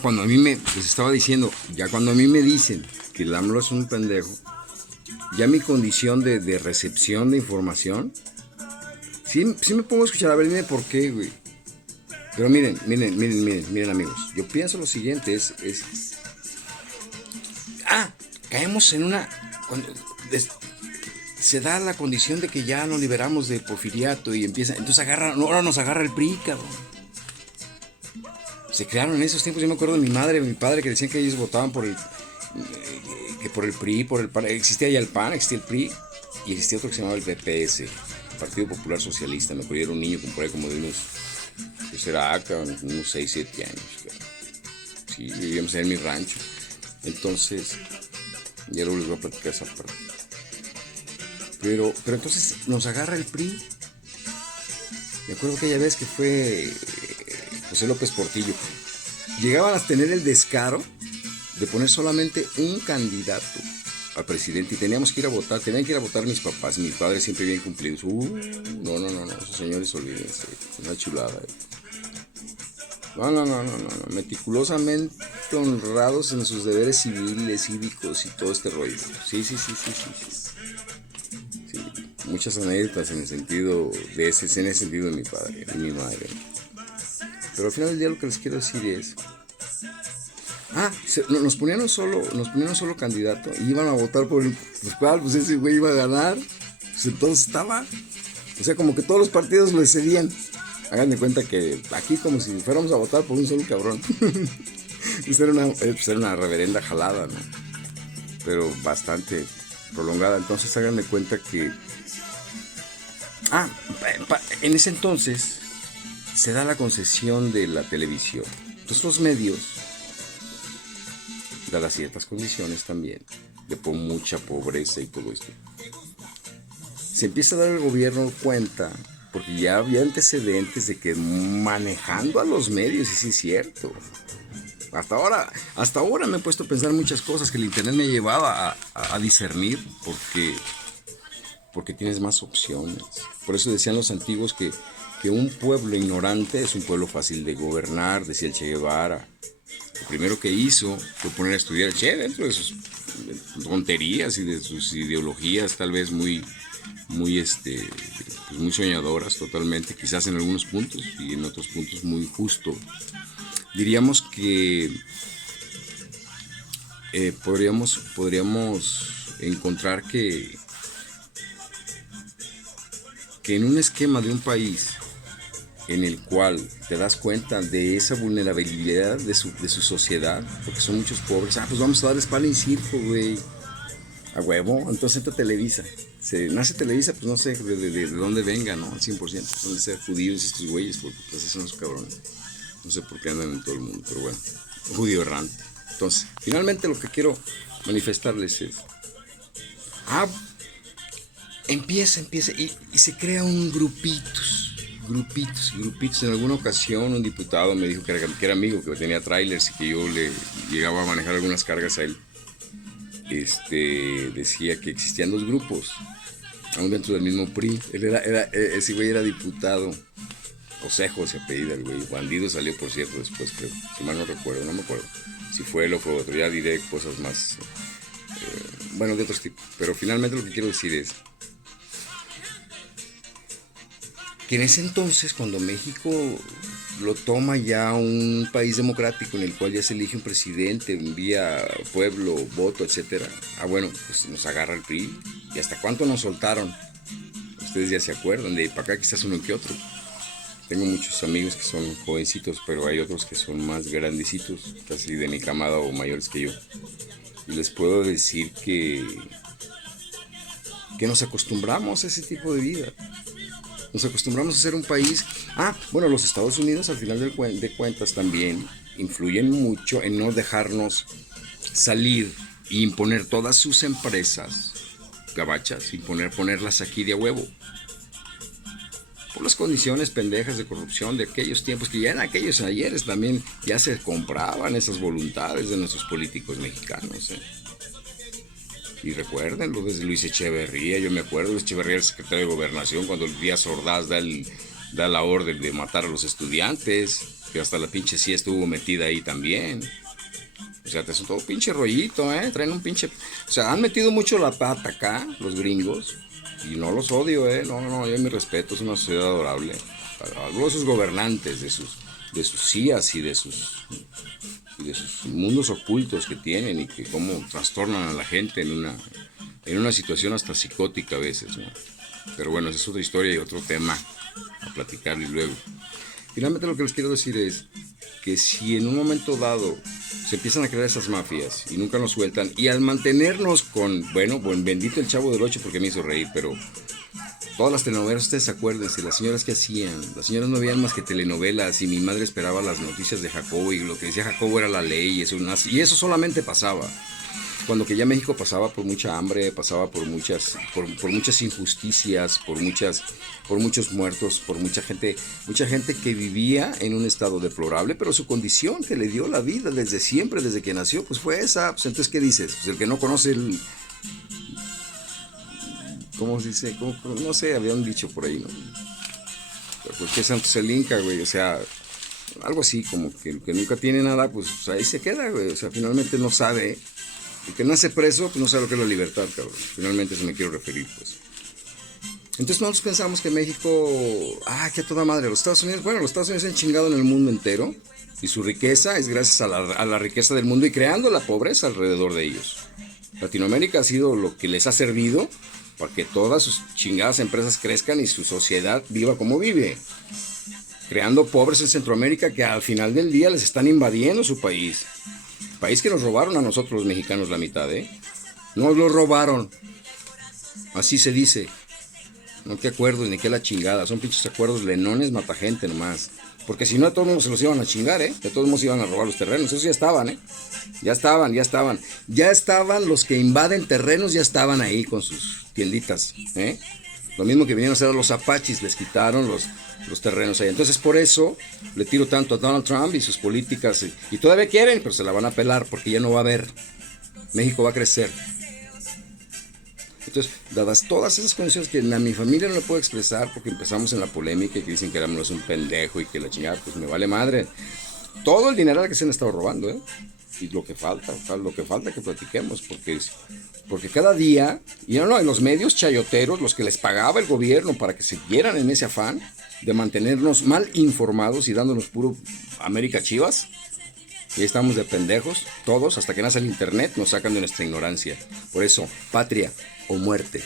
cuando a mí les estaba diciendo, ya cuando a mí me dicen que el AMLO es un pendejo, ya mi condición de recepción de información, sí me pongo a escuchar, a ver, dime por qué, güey. Pero miren amigos, yo pienso lo siguiente, caemos en una, cuando se da la condición de que ya nos liberamos del porfiriato y empieza, entonces ahora nos agarra el PRI, cabrón. Se crearon en esos tiempos, yo me acuerdo de mi madre y mi padre que decían que ellos votaban por el PRI, por el PAN. Existía ya el PAN, existía el PRI y existía otro que se llamaba el PPS, Partido Popular Socialista. Me acuerdo, era un niño por ahí como de unos, pues era acá, unos 6, 7 años. Sí, vivíamos en mi rancho. Entonces, ya luego les voy a platicar esa parte. Pero entonces nos agarra el PRI. Me acuerdo aquella vez que fue José López Portillo. Llegaban a tener el descaro de poner solamente un candidato a presidente y teníamos que ir a votar, tenían que ir a votar mis papás, mis padres siempre bien cumplidos. No, esos señores olvídense, una chulada. No, meticulosamente honrados en sus deberes civiles, cívicos y todo este rollo. Sí. Muchas anécdotas en el sentido de mi padre y mi madre. Pero al final del día lo que les quiero decir es, nos ponían un solo candidato y iban a votar por el, pues ese güey iba a ganar. Pues entonces estaba, o sea, como que todos los partidos le cedían. Hagan de cuenta que aquí como si fuéramos a votar por un solo cabrón. Pues era una reverenda jalada, ¿no? Pero bastante prolongada. Entonces hagan de cuenta que en ese entonces se da la concesión de la televisión. Entonces los medios, dadas ciertas condiciones también, de mucha pobreza y todo esto, se empieza a dar el gobierno cuenta, porque ya había antecedentes de que manejando a los medios, y sí es cierto, hasta ahora me he puesto a pensar muchas cosas que el internet me llevaba a discernir, porque tienes más opciones. Por eso decían los antiguos que un pueblo ignorante es un pueblo fácil de gobernar, decía el Che Guevara. Lo primero que hizo fue poner a estudiar el Che dentro de sus tonterías y de sus ideologías tal vez muy soñadoras totalmente, quizás en algunos puntos y en otros puntos muy justo. Diríamos que podríamos encontrar que en un esquema de un país en el cual te das cuenta de esa vulnerabilidad de su sociedad, porque son muchos pobres, pues vamos a darles pan y circo, güey, a huevo. Entonces entra Televisa, nace Televisa, pues no sé de dónde venga, ¿no? Al 100%, son de ser judíos estos güeyes, porque pues así son los cabrones, no sé por qué andan en todo el mundo, pero bueno, judío errante. Entonces, finalmente lo que quiero manifestarles es, empieza y se crea un grupitos. En alguna ocasión un diputado me dijo que era amigo, que tenía trailers y que yo le llegaba a manejar algunas cargas a él. Decía que existían dos grupos, aún dentro del mismo PRI. Ese güey era diputado. Osejo se apellida el güey. Bandido salió, por cierto, después, creo. Si mal no recuerdo, no me acuerdo. Si fue él o fue otro, ya diré cosas más, de otros tipos. Pero finalmente lo que quiero decir es que en ese entonces, cuando México lo toma ya un país democrático en el cual ya se elige un presidente, vía pueblo, voto, etcétera, pues nos agarra el PRI. ¿Y hasta cuánto nos soltaron? Ustedes ya se acuerdan, de para acá quizás uno que otro. Tengo muchos amigos que son jovencitos, pero hay otros que son más grandecitos, casi de mi camada o mayores que yo. Y les puedo decir que nos acostumbramos a ese tipo de vida. Nos acostumbramos a ser un país. Los Estados Unidos al final de cuentas también influyen mucho en no dejarnos salir e imponer todas sus empresas gabachas, ponerlas aquí de a huevo. Por las condiciones pendejas de corrupción de aquellos tiempos, que ya en aquellos ayeres también ya se compraban esas voluntades de nuestros políticos mexicanos, Y recuérdenlo, desde Luis Echeverría, yo me acuerdo, Luis Echeverría era el secretario de Gobernación, cuando Díaz Ordaz da el da la orden de matar a los estudiantes, que hasta la pinche CIA estuvo metida ahí también. O sea, te es todo pinche rollito, traen un pinche... O sea, han metido mucho la pata acá, los gringos, y no los odio, no, yo mi respeto, es una sociedad adorable. Hablo de sus gobernantes, de sus CIAs y de sus mundos ocultos que tienen y que cómo trastornan a la gente en una situación hasta psicótica a veces, ¿no? Pero bueno, esa es otra historia y otro tema a platicarle luego. Finalmente lo que les quiero decir es que si en un momento dado se empiezan a crear esas mafias y nunca nos sueltan, y al mantenernos con, bueno, bendito el Chavo del Ocho porque me hizo reír, pero todas las telenovelas, ustedes se acuerdan, las señoras que hacían, las señoras no veían más que telenovelas y mi madre esperaba las noticias de Jacobo y lo que decía Jacobo era la ley y eso solamente pasaba. Cuando que ya México pasaba por mucha hambre, pasaba por muchas injusticias, por muchos muertos, por mucha gente que vivía en un estado deplorable, pero su condición que le dio la vida desde siempre, desde que nació, pues fue esa. Pues entonces, ¿qué dices? Pues el que no conoce el... ¿Cómo se dice? No sé, había un dicho por ahí, ¿no? Pues que santo es el Inca, güey, o sea, algo así, como que el que nunca tiene nada, pues ahí se queda, güey, o sea, finalmente no sabe. El que nace preso, pues no sabe lo que es la libertad, cabrón. Finalmente eso me quiero referir, pues. Entonces nosotros pensamos que México, que a toda madre, los Estados Unidos se han chingado en el mundo entero y su riqueza es gracias a la riqueza del mundo y creando la pobreza alrededor de ellos. Latinoamérica ha sido lo que les ha servido para que todas sus chingadas empresas crezcan y su sociedad viva como vive. Creando pobres en Centroamérica que al final del día les están invadiendo su país. País que nos robaron a nosotros los mexicanos la mitad, Nos lo robaron. Así se dice. No te acuerdos ni qué la chingada. Son pinches acuerdos lenones, mata gente nomás. Porque si no, a todos se los iban a chingar, De todos modos iban a robar los terrenos. Eso ya estaban, Ya estaban. Ya estaban los que invaden terrenos, ya estaban ahí con sus tienditas, Lo mismo que vinieron a hacer a los apaches, les quitaron los terrenos ahí. Entonces por eso le tiro tanto a Donald Trump y sus políticas. Y todavía quieren, pero se la van a pelar porque ya no va a haber. México va a crecer. Entonces, dadas todas esas condiciones que a mi familia no le puedo expresar porque empezamos en la polémica y que dicen que éramos un pendejo y que la chingada, pues me vale madre. Todo el dinero que se han estado robando, Y lo que falta que platiquemos, porque cada día, y no, en los medios chayoteros, los que les pagaba el gobierno para que siguieran en ese afán de mantenernos mal informados y dándonos puro América Chivas, y ahí estamos de pendejos, todos, hasta que nace el internet, nos sacan de nuestra ignorancia. Por eso, patria o muerte.